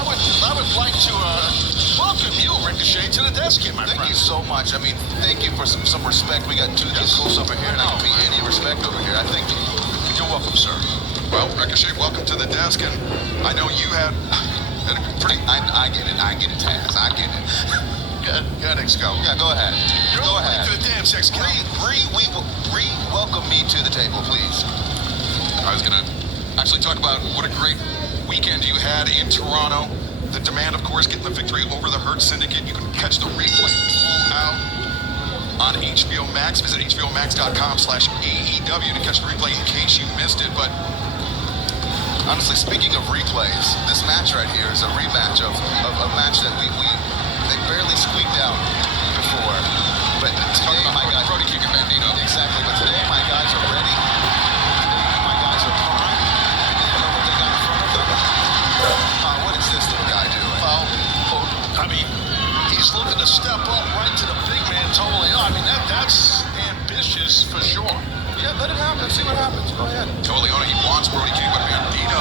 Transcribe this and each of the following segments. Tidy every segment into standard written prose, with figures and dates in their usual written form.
I would like to welcome you, Ricochet, to the desk here, my friend. Thank you so much. I mean, thank you for some respect. We got two Coos over here, and I don't mean any respect over here. I thank you. You're welcome, sir. Well, Ricochet, welcome to the desk, and I know you had a pretty... I get it, Taz. I get it. Good, go. Yeah, go ahead. Go ahead. To the damn sex. Welcome me to the table, please. I was going to actually talk about what a great weekend you had in Toronto. The Demand, of course, getting the victory over the Hurt Syndicate. You can catch the replay all out on HBO Max. Visit hbomax.com/AEW to catch the replay in case you missed it. But honestly, speaking of replays, this match right here is a rematch of a match that they barely squeaked out before. But today, my guys, Brody King and Bandito. Exactly. But today, my guys are ready. My guys are primed. You know what they got in front of them? What is this little guy doing? Well, I mean, he's looking to step up right to the big man totally. I mean, that's ambitious for sure. Yeah, let it happen. See what happens. Go ahead. Toleone, he wants Brody King, but Bandito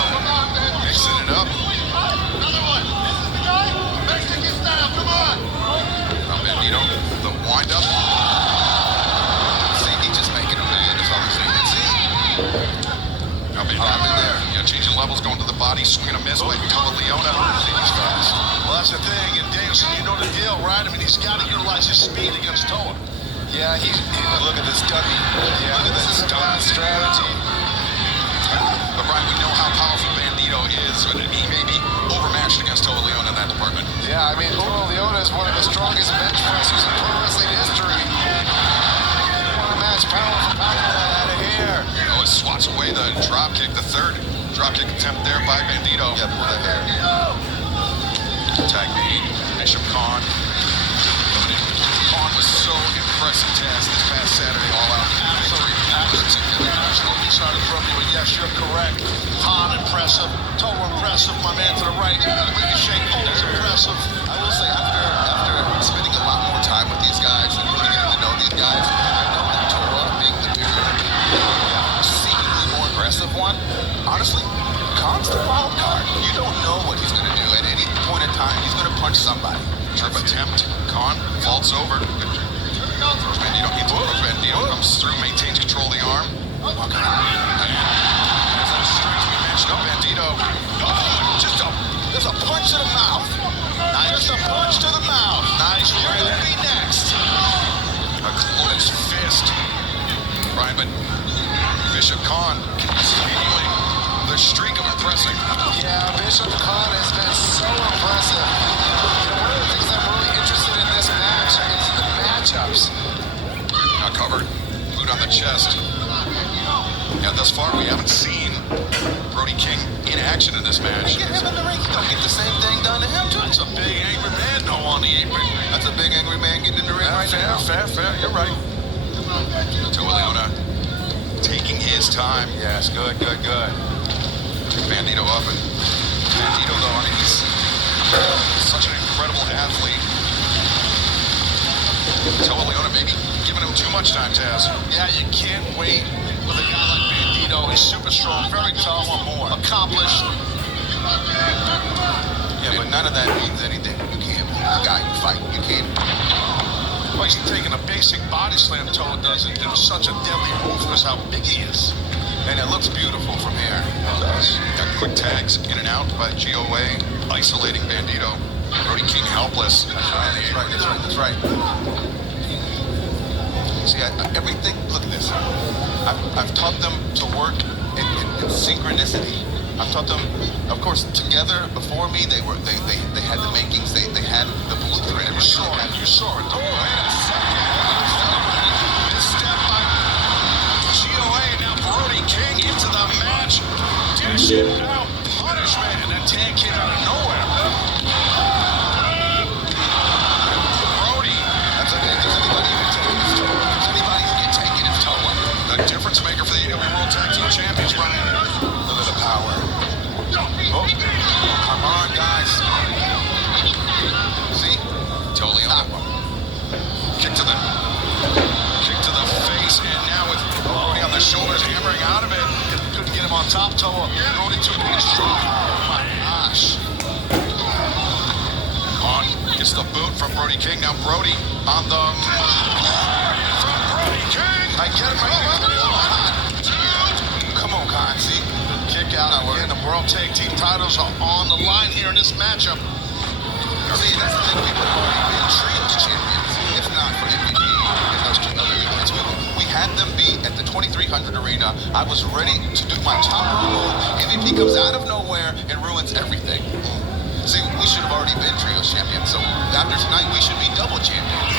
mixing it up. Another one. This is the guy. Mexican style. Come on. Now Bandito, the wind-up. See, he's just making a man. That's all he's saying. See? Now Bandito, there. Yeah, changing levels, going to the body, swing and a miss. Like Toleone. See, he's fast. Well, that's the thing. And Danielson, you know the deal, right? I mean, he's got to utilize his speed against Toa. Yeah, look at this dummy. Yeah, look at this dumb strategy. But Brian, we know how powerful Bandito is, but he may be overmatched against Toleone in that department. Yeah, I mean, Toleone is one of the strongest bench pressers in pro wrestling history. You want to match power for power out of here. Oh, it swats away the drop kick, the third drop kick attempt there by Bandito. Yeah, pull that hair. Tag made, Bishop Khan. Khan was so impressive, Taz, this past Saturday, all out. Absolutely. He started from you, and yes, you're correct. Han impressive, Toa impressive, my man to the right. Ricochet always impressive. I will say, after spending a lot more time with these guys and really getting to know these guys, I know that Toa, being the bigger, seemingly more aggressive one, honestly, Khan's the wild card. You don't know what he's going to do at any point in time. He's going to punch somebody. Trip attempt, Khan vaults over. Bandito hits over. Bandito comes through, maintains control of the arm. There's that strength we mentioned of Bandito. There's a punch to the mouth. Nice. Just a punch to the mouth. Nice. You're going to be next. A closed fist. Brian, but Bishop Khan continuing the streak of impressing. Yeah, Bishop Khan has been so impressive. One of the things I'm really interested in this match is the matchups. Now covered, boot on the chest. Yeah, thus far we haven't seen Brody King in action in this match. Get him in the ring. He's going to get the same thing done to him, too. That's a big angry man, though, on the apron. That's a big angry man getting in the ring right now. Fair. You're right. Toleone taking his time. Yes, good. Bandito up, and Bandito, though, I mean, he's such an incredible athlete. Toleone maybe giving him too much time, Taz. Yeah, you can't wait with a guy like Bandito. He's super strong, very tough, accomplished. Yeah, but none of that means anything. You can't move the guy you fight. You can't. Well, he's taking a basic body slam. Toa does it. It was such a deadly move because how big he is. And it looks beautiful from here. It does. Got quick tags in and out by GOA, isolating Bandito. Brody King helpless. That's right. See, everything, look at this. I've taught them to work in synchronicity. I've taught them, of course, together before me, they had the makings, they had the blueprint. You saw it. Oh, wait a second. Misstep by GOA. Now Brody King into the match. Dishing out punishment. And that tag came out of nowhere. Brody. That's okay. There's anybody who can take it. There's anybody who can take it. It's Toa. The difference maker for the AEW World Tag Team Champions, Brian. Look at the power. Oh, come on, guys. See? Toleone. Kick to the face, and now with Brody on the shoulders, hammering out of it. Couldn't get him on top. Toa. Brody too big and strong. Oh my gosh. Gets the boot from Brody King. Now Brody on the from Brody King. I get him. Come on, Khan. See? Kick out. Again, the World Tag Team titles are on the line here in this matchup. See, that's the thing. People have already been trios champions, if not for MVP and those two other units. We had them beat at the 2300 arena. I was ready to do my top move. MVP comes out of nowhere and ruins everything. See, we should have already been trios champions. So after tonight, we should be double champions.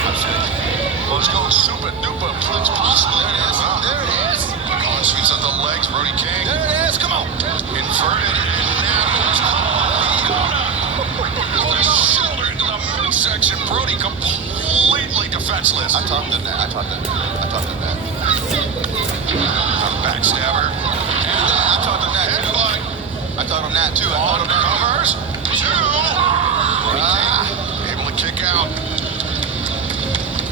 Well, it's going super duper. It's possible. There it is. There it is. Colin sweeps up the legs. Brody King. There it is. Come on. Inverted and now the shoulder into the midsection. Brody completely defenseless. I talked to that. Backstabber. I talked on that too. Headbutt. I thought on that too. I thought On on that. covers. Two. Able to kick out.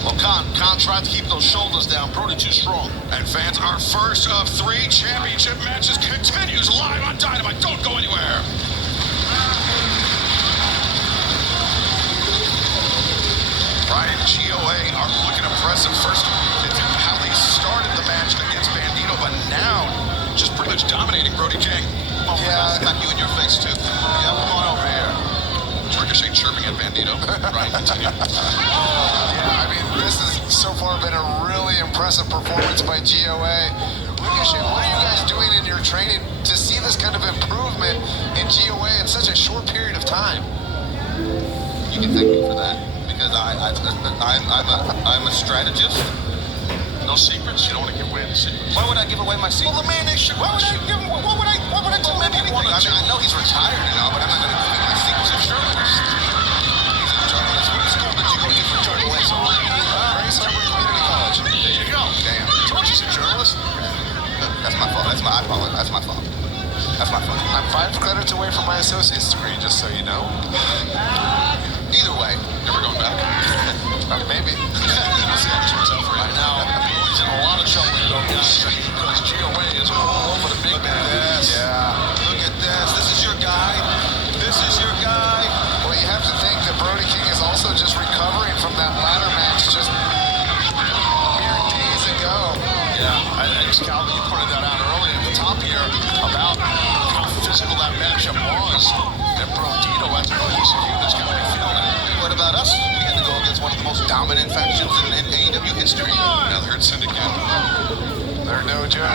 Well, Khan tried to keep those shoulders down. Brody too strong. And fans, our first of 3 championship matches continues live on Dynamite. Don't go anywhere. Brian and GOA are looking impressive. First, it's how they started the match against Bandito, but now just pretty much dominating Brody King. I'll smack you in your face too. Yeah, come on over here. Ricochet chirping at Bandito. Brian, continue. Yeah, I mean, this has so far been a really impressive performance by GOA. Ricochet, what are you guys doing in your training to see this kind of improvement in GOA in such a short period of time? You can thank me for that because I'm a strategist. No secrets? You don't want to give away any secrets? Why would I give away my secret? Well, the man is Why would I give? Why would I tell him anything? I mean, I know he's retired and all, but I'm not going to give him my secrets. I'm journalist. He's a journalist. What school did you go to for journalism? Ray Summer Community College. There you go. Damn. Told you he's a journalist. That's my fault. That's my fault. That's my fault. That's my fault. I'm 5 credits away from my associate's degree, just so you know. Either way, Never going back. Maybe. We'll see how this works out for you. Right now, he's in a lot of trouble, you know, because GOA is all over the big man. this. Yeah. Look at this. This is your guy. This is your guy. Well, you have to think that Brody King is also just recovering from that ladder match just mere days ago. Yeah, and Calvin, you pointed that out earlier at the top here about how physical that matchup was. That Brodito, as a cohesive unit's got to be feeling it. What about us? We had to go against one of the most dominant factions in AEW history. Now the Hurt Syndicate. They're no joke.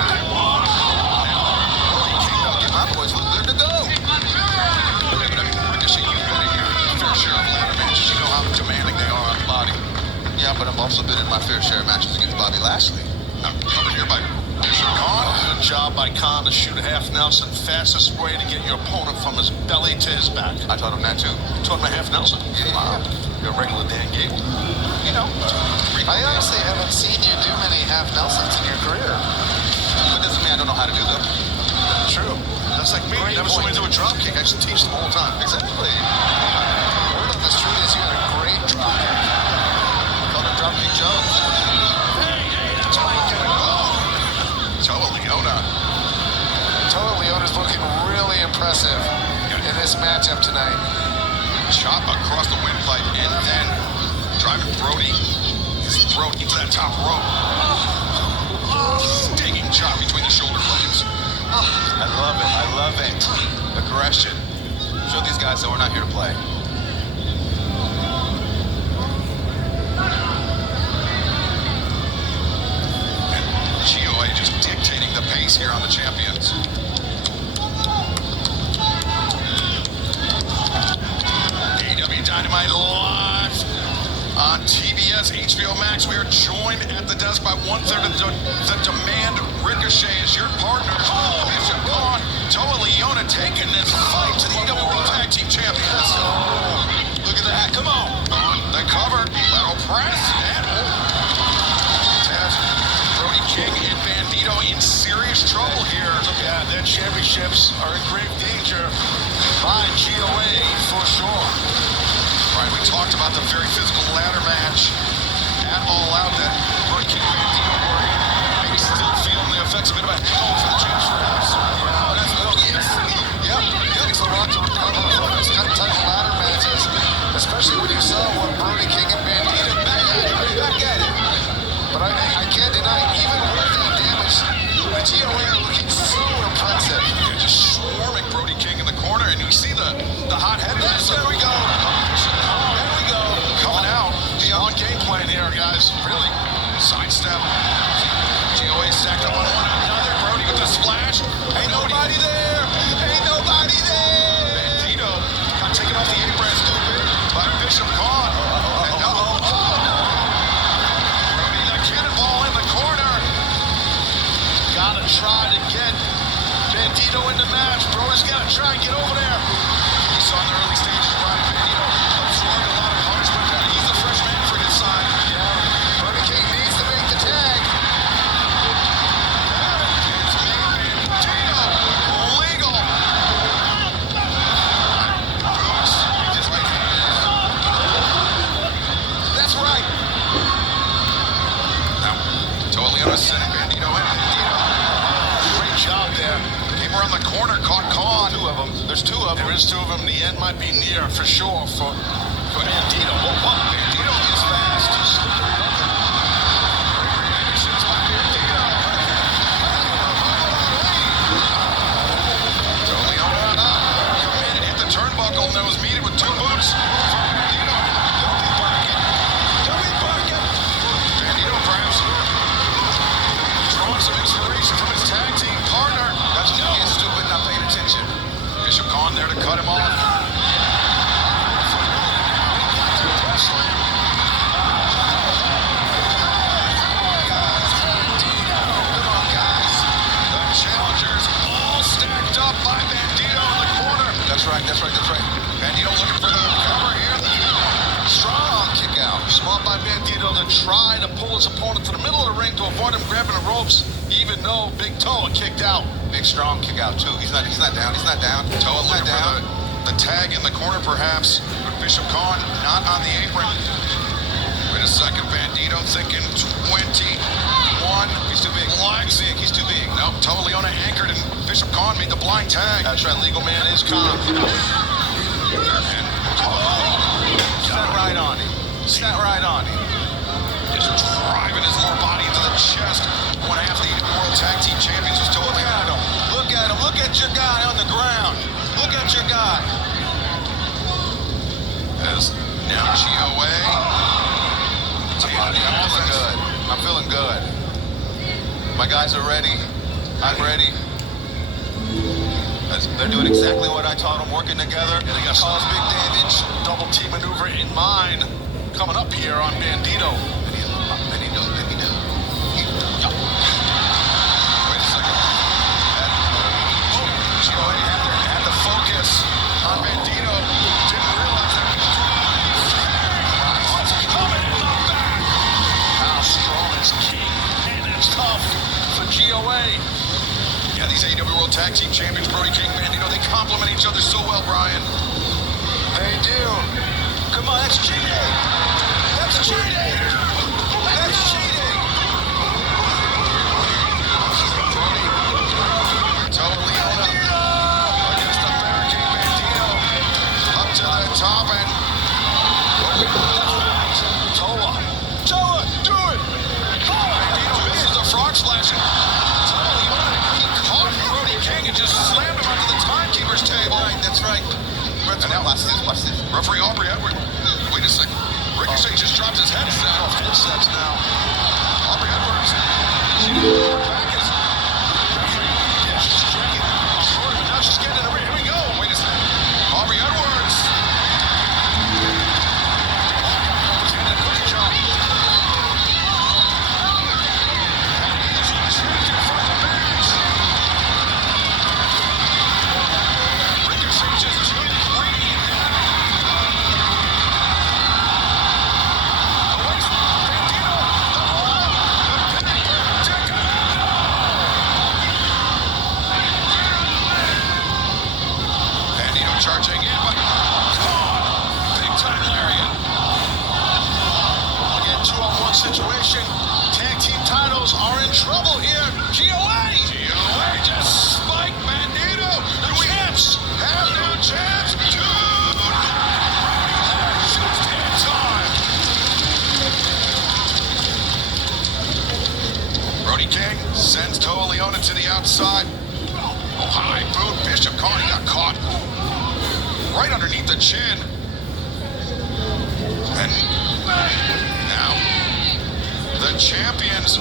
Get my boys. We're good to go. Yeah, but I mean, Ricochet, you've been in your fair share of ladder matches. You know how demanding they are on the body. Yeah, but I've also been in my fair share of matches against Bobby Lashley. Now, coming here by Khan. Good job by Khan to shoot a half Nelson. Fastest way to get your opponent from his belly to his back. I taught him that too. Taught him a half Nelson. Yeah. Wow. You're a regular Dan Gable. You know. I honestly haven't seen you do many half Nelsons in your career. But doesn't mean I don't know how to do them. True. That's like me. Great Never saw me point. do a drop kick. I just teach them all the time. Exactly. Word on the street is you had a great drop kick. Called him Dropkick Jones. That's why you gotta go. Toa Leona. Toa Leona's looking really impressive in this matchup tonight. Chop across the windpipe and then driving Brody, his throat into that top rope. Stinging chop between the shoulder blades. I love it. I love it. Aggression. Show these guys that we're not here to play. And GOA just dictating the pace here on the champions. AEW Dynamite live on TBS HBO Max. We are joined at the desk by 1/3 of the Demand. Ricochet is your partners. Bishop Khan, Toa Leona taking this fight to the AEW World Tag Team Champions. Look at that. Come on. On the cover. Lateral press. And Brody King and Bandito in serious trouble here. Yeah, their championships are in grave danger by GOA for sure. Right, we talked about the very physical ladder match at All Out that Brody King and Bandito were in. Maybe still feeling the effects of a bit of a hangover for the champs, perhaps. Yep, it takes a lot to recover from those type of ladder matches, especially when you saw GOA stacked up on one another. Brody with the splash. Ain't nobody there. Ain't nobody there. Bandito got taken off the apron, stupid, by Bishop Khan. And Brody, the cannonball in the corner. Gotta try to get Bandito in the match. Brody's gotta try and get over there. We saw in the early stages, Brian Bandito absorbed a lot of punishment. He's the fresh man for his side. Yeah. Brody King needs to make the tag. It's me, Bandito. Legal. Boots. Just right hand. That's right. Now, Toleano sending Bandito in. Bandito. Great job there. Came around the corner, caught Khan. Two of them. There's two of them. There is two of them. The end might be near for sure for Bandito. Bandito is fast. Gregory Anderson's by Bandito. Toleano committed, hit the turnbuckle, and was meted with two boots from Bandito. Double bucket. Bandito perhaps drawing some inspiration from his tag team partner. That's when you get stupid, not paying attention. Bishop Khan there to cut him off. The challengers all stacked up by Bandito in the corner. That's right. Bandito looking for the cover here. Strong kick out. Smart by Bandito to try to pull his opponent to the middle of the ring to avoid him grabbing the ropes, even though Big Toe kicked out. Big strong kick out too. He's not down. Toa He's looking not down. for the tag in the corner perhaps. But Bishop Khan not on the apron. Wait a second, Bandito thinking 21. He's too big. Legs. He's too big. Nope, Toa Leona anchored and Bishop Khan made the blind tag. That's right. Legal man is calm. And Sat right on him. just driving his lower body into the chest. One half of the World Tag Team Champions was Toa Leona. Look at him. Look at your guy on the ground. Look at your guy. As now GOA. I'm feeling good. My guys are ready. I'm ready. They're doing exactly what I taught them, working together. And they got Cause big damage. double team maneuver in mind coming up here on Bandito. Let me know. Wait a second. GOA had the focus on Bandito. Didn't realize that. What's coming in the back? How strong is King? And it's tough for GOA. Yeah, these AEW World Tag Team Champions, Brody King, Bandito, they complement each other so well, Brian. They do. Come on, that's cheating. That's cheating. That's cheating. Toa Leona against the barricade, Bandito up to the top and Toa, do it. Bandito misses the frog splash and Toa Leona, he caught Brody King and just slammed him onto the timekeeper's table. That's right. And now Watch this. referee Aubrey Edwards. Wait a second. Ricochet just dropped his headset. Footsteps now. Aubrey Edwards. Back is referee. Yeah, she's checking. Now she's getting in the ring. Here we go. Wait a second. Aubrey Edwards. Good job. Ricochet just took three. Bandito charging in, but caught. Big time lariat. Again, 2-on-1 situation. Tag team titles are in trouble here. GOA. GOA just spiked Bandito. The champs have no chance. Dude. Just in time. Brody King sends Toa Leona to the outside. Oh, high boot. Bishop Khan got caught right underneath the chin. And now the champions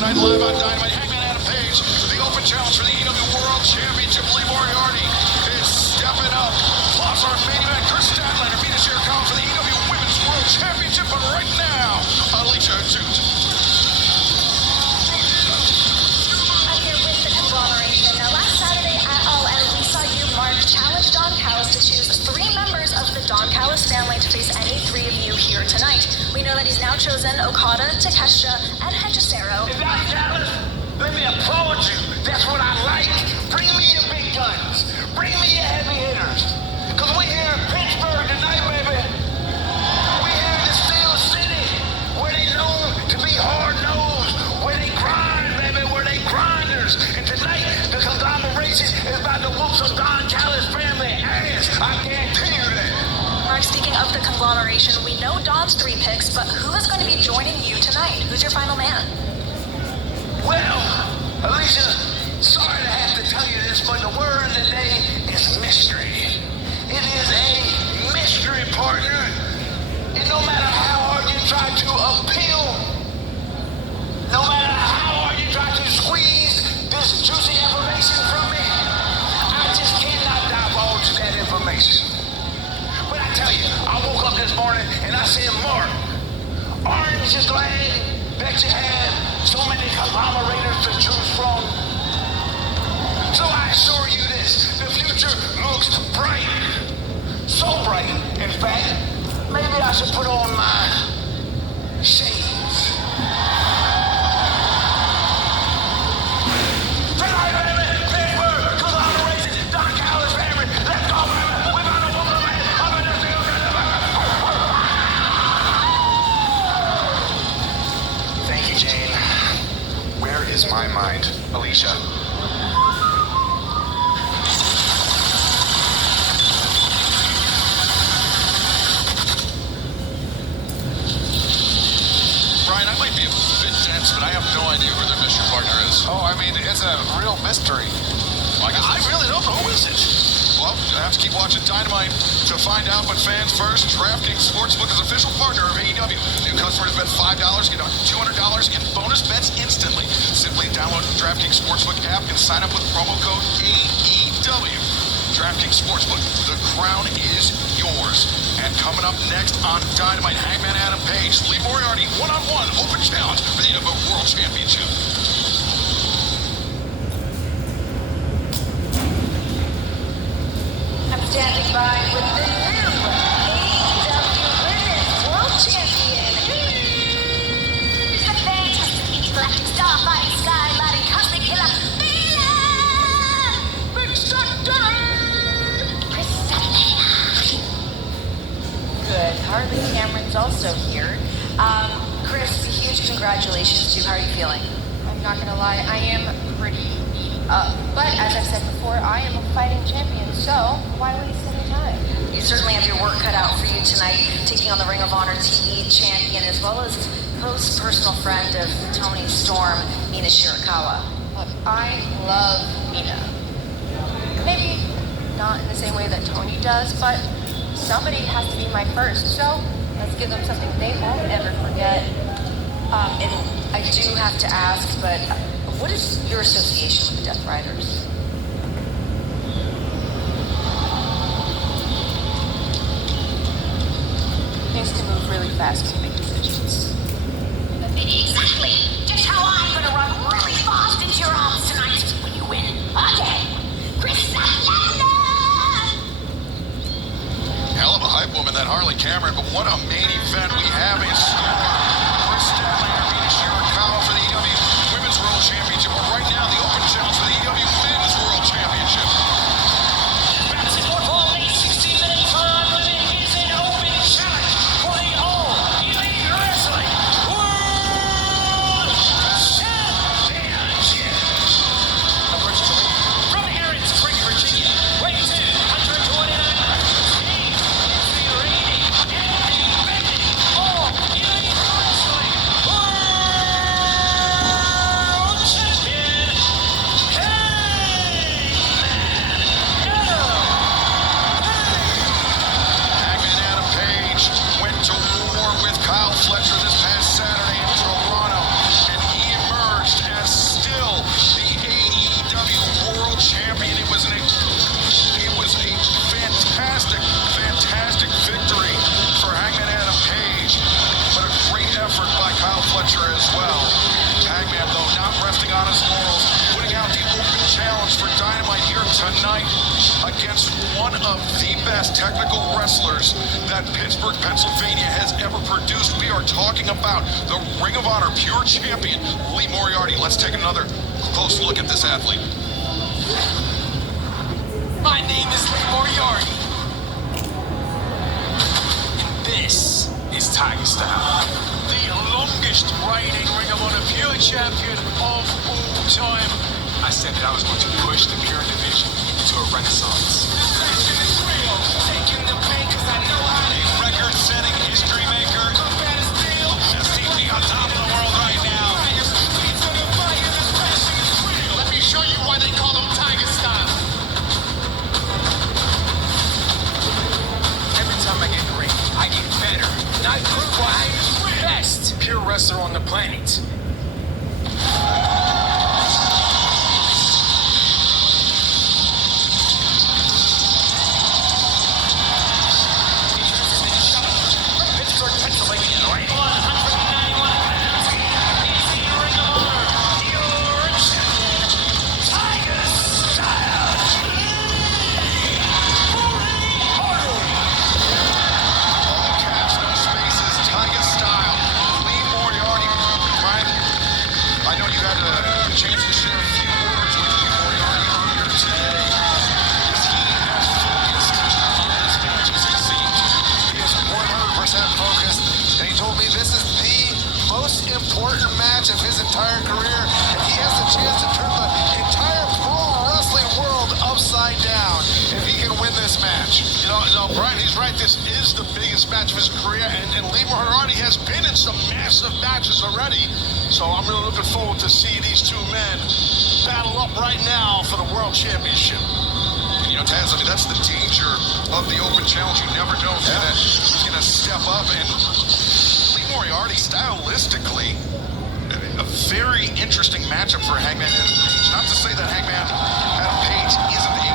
tonight live on Dynamite. Hangman Adam Page, the open challenge for the EW World Championship. Lee Moriarty is stepping up. Plus our main event, Chris Statlander, Mina Shirakawa for the EW Women's World Championship. But right now, Alicia Toot. I'm here with the conglomeration. Now, last Saturday at All Out, we saw you, Mark, challenge Don Callis to choose 3 members of the Don Callis family to face any 3 of you here tonight. We know that he's now chosen Okada, Takeshita, and Hechicero. Don Callis, let me applaud you. That's what I like. Bring me your big guns. Bring me your heavy hitters. Because we're here in Pittsburgh tonight, baby. We're here in the Steel City, where they known to be hard-nosed, where they grind, baby, where they grinders. And tonight, the conglomeration is about to whoop some Don Callis family ass. I guarantee you that. Mark, speaking of the conglomeration, we know Don's 3 picks, but who is going to be joining you tonight? Who's your final man? Well, Alicia, sorry to have to tell you this, but the word of the day is mystery. It is a mystery, partner. And no matter how hard you try to appeal, no matter how hard you try to squeeze this juicy information from me, I just cannot divulge that information. But I tell you, I woke up this morning and I said, Mark, aren't you glad that you have so many collaborators to choose from? So I assure you this, the future looks bright. So bright, in fact, maybe I should put on my shades. Tonight, baby, Pittsburgh, collaboration, Don Callis family, let's go, baby. We're gonna whoop them up in this deal. Thank you, Jane. Where is my mind? Alicia. Brian, I might be a bit dense, but I have no idea who their mystery partner is. Oh, I mean, it's a real mystery. I really don't know. Who is it? Well, I have to keep watching Dynamite to find out. But fans first, DraftKings Sportsbook is official partner of AEW. New customers bet $5, get $200 in bonus bets instantly. Simply download the DraftKings Sportsbook app and sign up with promo code AEW. DraftKings Sportsbook, the crown is yours. And coming up next on Dynamite, Hangman Adam Page, Lee Moriarty, one-on-one open challenge for the EW World Championship. I'm standing by with the new AEW Women's World Champion. Here's the fantastic intergalactic star-fighting sky-lighting cosmic killer, Good. Harley Cameron's also here. Chris, huge congratulations to you. How are you feeling? I'm not gonna lie, I am pretty beat up. But as I said before, I am a fighting champion, so why waste any time? You certainly have your work cut out for you tonight, taking on the Ring of Honor TV champion, as well as close personal friend of Tony Storm, Mina Shirakawa. Look, I love Mina. Maybe not in the same way that Tony does, but somebody has to be my first, so let's give them something they won't ever forget. And I do have to ask, but what is your association with the Death Riders? Needs to move really fast to make decisions. Exactly. Just how I'm gonna run really fast into your arms tonight when you win. Okay. Chris Statlander! Hell of a hype woman, that Harley Cameron, but what a main event we have is Chris Statlander, Mina Shirakawa for the EW Women's World Championship. But right now, the open challenge for the EW Men's World Championship. Basketball 16-minute time limit is an open challenge for the All Elite technical wrestlers that Pittsburgh, Pennsylvania has ever produced. We are talking about the Ring of Honor Pure Champion, Lee Moriarty. Let's take another close look at this athlete. My name is Lee Moriarty. And this is Tiger Style. The longest reigning Ring of Honor Pure Champion of all time. I said that I was going to push the Pure division into a renaissance. A record-setting history maker. Best TV on top of the world right now. Let me show you why they call him Tiger Style. Every time I get in the ring, I get better. And I prove why I am the best pure wrestler on the planet. Pittsburgh, Pennsylvania, right? 191 pounds. He's the Ring of Honor Pure Champion, Tiger Style. All caps, no spaces, Tiger Style. Lee Moriarty. Brian, I know you had a chance to share a few words with Lee Moriarty earlier today. Is he as focused on this match as he seems? He is 100% focused, and he told me this is the most important match of his entire career, and he has the chance to turn the entire pro wrestling world upside down if he can win this match. Brian, he's right. This is the biggest match of his career, and Lee Moriarty has been in some massive matches already. So I'm really looking forward to seeing these two men battle up right now for the World Championship. And, Taz, I mean, that's the danger of the open challenge. You never know who's going to step up. And Lee Moriarty, stylistically, a very interesting matchup for Hangman Adam Page. Not to say that Hangman Adam Page isn't a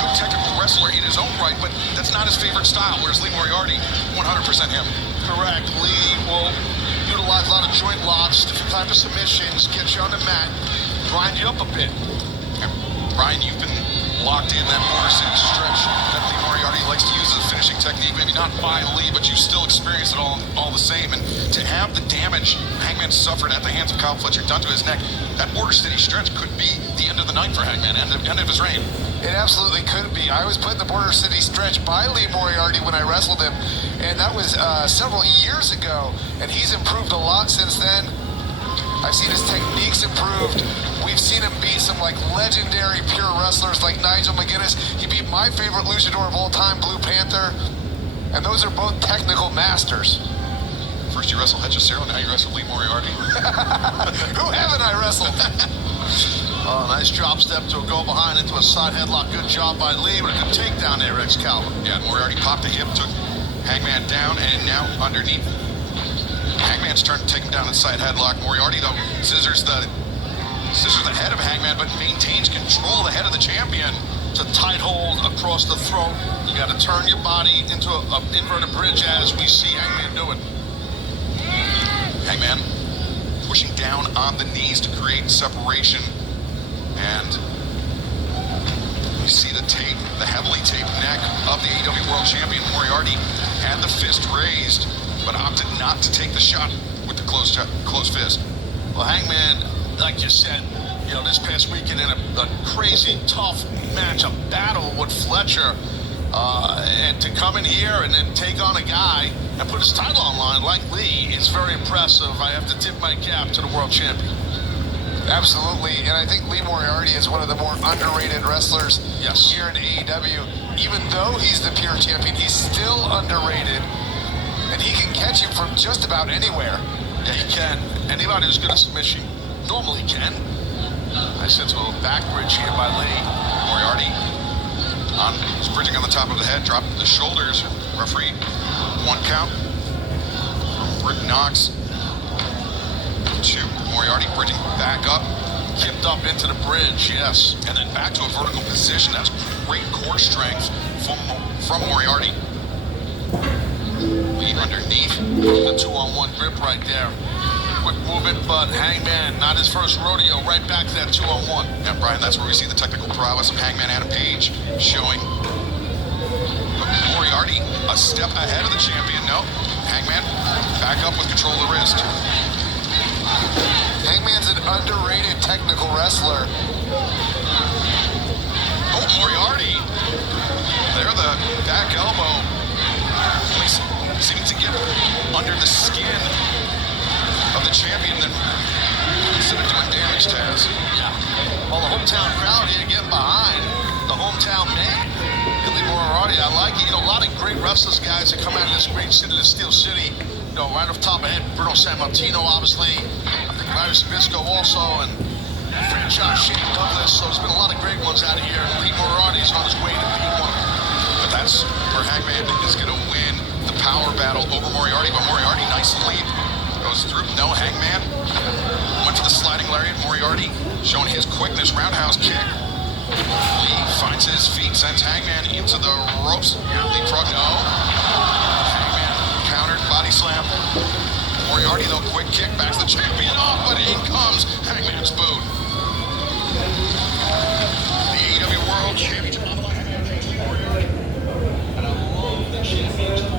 good technical wrestler in his own right, but that's not his favorite style, whereas Lee Moriarty, 100% him. Correct. Lee will utilize a lot of joint locks, different type of submissions, get you on the mat, grind you up a bit. And Brian, you've been locked in that Border City stretch that Lee Moriarty likes to use as a finishing technique. Maybe not by Lee, but you still experience it all the same. And to have the damage Hangman suffered at the hands of Kyle Fletcher done to his neck, that Border City stretch could be the end of the night for Hangman, end of his reign. It absolutely could be. I was put in the Border City stretch by Lee Moriarty when I wrestled him, and that was several years ago, and he's improved a lot since then. I've seen his techniques improved. We've seen him beat some legendary pure wrestlers like Nigel McGuinness. He beat my favorite luchador of all time, Blue Panther, and those are both technical masters. First you wrestled Hechicero, now you wrestle Lee Moriarty. Who haven't I wrestled? Nice drop step to a go behind into a side headlock. Good job by Lee, but a good takedown there, Excalibur. Yeah, Moriarty popped the hip, took Hangman down, and now underneath. Hangman's trying to take him down inside headlock. Moriarty, though, scissors the head of Hangman, but maintains control of the head of the champion. It's a tight hold across the throat. You got to turn your body into an inverted bridge as we see Hangman do it. Hangman pushing down on the knees to create separation. And you see the tape, the heavily taped neck of the AEW World Champion. Moriarty had the fist raised, but opted not to take the shot with the closed fist. Well, Hangman, like you said, this past weekend in a crazy, tough match, a battle with Fletcher, and to come in here and then take on a guy and put his title on line like Lee is very impressive. I have to tip my cap to the world champion. Absolutely, and I think Lee Moriarty is one of the more underrated wrestlers here in AEW. Even though he's the pure champion, he's still underrated, and he can catch him from just about anywhere. Yeah, he can. Anybody who's good at submission normally can. I sent to a back bridge here by Lee. Moriarty he's bridging on the top of the head, dropping the shoulders. Referee, 1 count. Rick Knox. 2. Moriarty bridging back up. Kipped up into the bridge, yes. And then back to a vertical position. That's great core strength from Moriarty. Lead underneath. The 2-on-1 grip right there. Quick movement, but Hangman, not his first rodeo, right back to that 2-on-1. Yeah, Brian, that's where we see the technical prowess of Hangman Adam Page showing But Moriarty a step ahead of the champion. No. Hangman back up with control of the wrist. Hangman's an underrated technical wrestler. Oh, Moriarty. There, the back elbow. He's seeming to get under the skin of the champion then instead of doing damage, Taz. Yeah. Well, the hometown crowd here getting behind the hometown man, Billy Moriarty. I like it. You know, a lot of great wrestlers, guys, that come out of this great city, the Steel City. You know, right off the top of my head, Bruno Sammartino, obviously. I think Larry Sabisco also, and franchise Shane Douglas. So there's been a lot of great ones out of here. And Lee Moriarty is on his way to being one. But that's where Hangman is going to win the power battle over Moriarty. But Moriarty, nice leap. Goes through. No, Hangman went for the sliding lariat. Moriarty showing his quickness. Roundhouse kick. Lee finds his feet, sends Hangman into the ropes. Leapfrog, no. Hangman countered, body slam. Moriarty, though, quick kick, back to the champion. Oh, but in comes Hangman's boot. The AEW World Championship. And I love the championship.